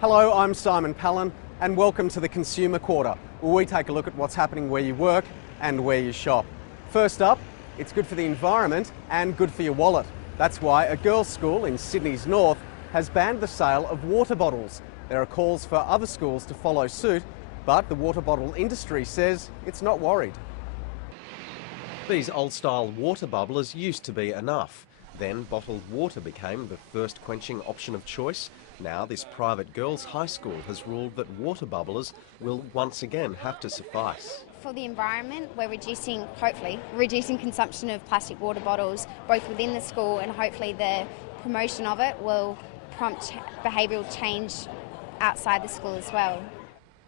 Hello, I'm Simon Palin and welcome to the Consumer Quarter, where we take a look at what's happening where you work and where you shop. First up, it's good for the environment and good for your wallet. That's why a girls' school in Sydney's north has banned the sale of water bottles. There are calls for other schools to follow suit, but the water bottle industry says it's not worried. These old-style water bubblers used to be enough. Then bottled water became the first quenching option of choice. Now this private girls' high school has ruled that water bubblers will once again have to suffice. For the environment, we're hopefully reducing consumption of plastic water bottles both within the school, and hopefully the promotion of it will prompt behavioural change outside the school as well.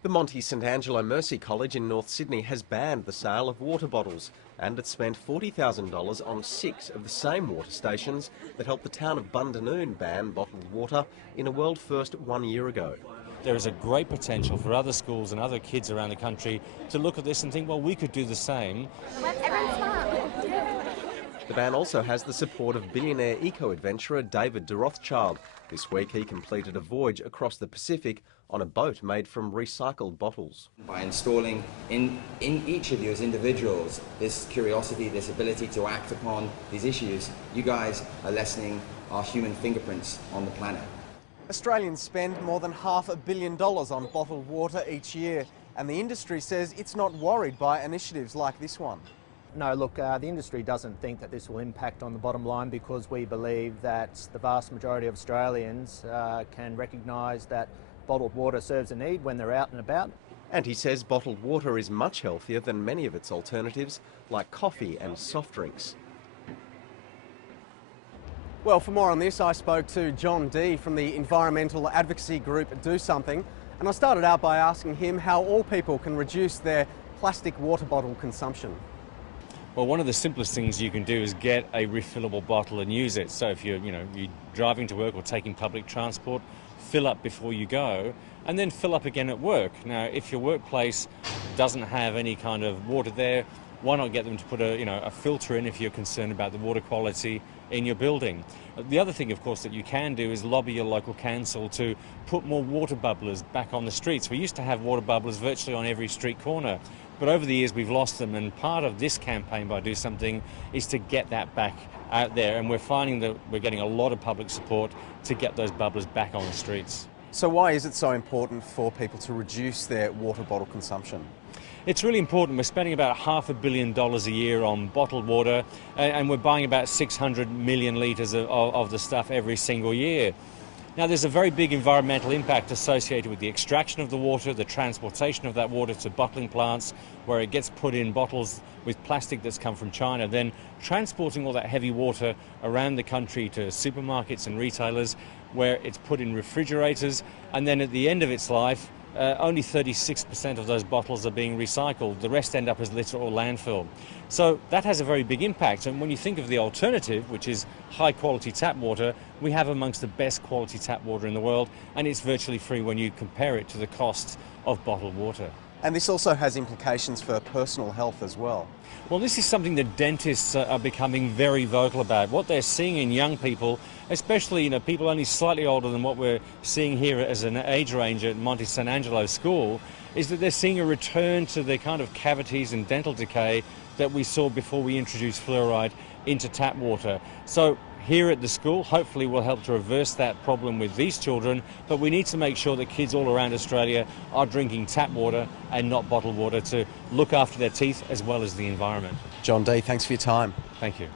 The Monte St Angelo Mercy College in North Sydney has banned the sale of water bottles, and it spent $40,000 on 6 of the same water stations that helped the town of Bundanoon ban bottled water in a world first 1 year ago. There is a great potential for other schools and other kids around the country to look at this and think, well, we could do the same. The ban also has the support of billionaire eco-adventurer David DeRothschild. This week he completed a voyage across the Pacific on a boat made from recycled bottles. By installing in each of you as individuals this curiosity, this ability to act upon these issues, you guys are lessening our human fingerprints on the planet. Australians spend more than $500 million on bottled water each year, and the industry says it's not worried by initiatives like this one. No, look, the industry doesn't think that this will impact on the bottom line, because we believe that the vast majority of Australians can recognise that bottled water serves a need when they're out and about. And he says bottled water is much healthier than many of its alternatives, like coffee and soft drinks. Well, for more on this, I spoke to Jon Dee from the environmental advocacy group Do Something, and I started out by asking him how all people can reduce their plastic water bottle consumption. Well, one of the simplest things you can do is get a refillable bottle and use it. So if you're driving to work or taking public transport, fill up before you go, and then fill up again at work. Now, if your workplace doesn't have any kind of water there, why not get them to put a filter in if you're concerned about the water quality in your building? The other thing, of course, that you can do is lobby your local council to put more water bubblers back on the streets. We used to have water bubblers virtually on every street corner, but over the years we've lost them, and part of this campaign by Do Something is to get that back out there, and we're finding that we're getting a lot of public support to get those bubblers back on the streets. So why is it so important for people to reduce their water bottle consumption? It's really important. We're spending about $500 million a year on bottled water, and we're buying about 600 million litres of the stuff every single year. Now, there's a very big environmental impact associated with the extraction of the water, the transportation of that water to bottling plants, where it gets put in bottles with plastic that's come from China, then transporting all that heavy water around the country to supermarkets and retailers, where it's put in refrigerators, and then at the end of its life, only 36% of those bottles are being recycled. The rest end up as litter or landfill. So that has a very big impact. And when you think of the alternative, which is high quality tap water, we have amongst the best quality tap water in the world, and it's virtually free when you compare it to the cost of bottled water. And this also has implications for personal health as well. Well, this is something that dentists are becoming very vocal about. What they're seeing in young people, especially people only slightly older than what we're seeing here as an age range at Monte St Angelo School, is that they're seeing a return to the kind of cavities and dental decay that we saw before we introduced fluoride into tap water. So here at the school, hopefully we'll help to reverse that problem with these children, but we need to make sure that kids all around Australia are drinking tap water and not bottled water to look after their teeth as well as the environment. Jon Dee, thanks for your time. Thank you.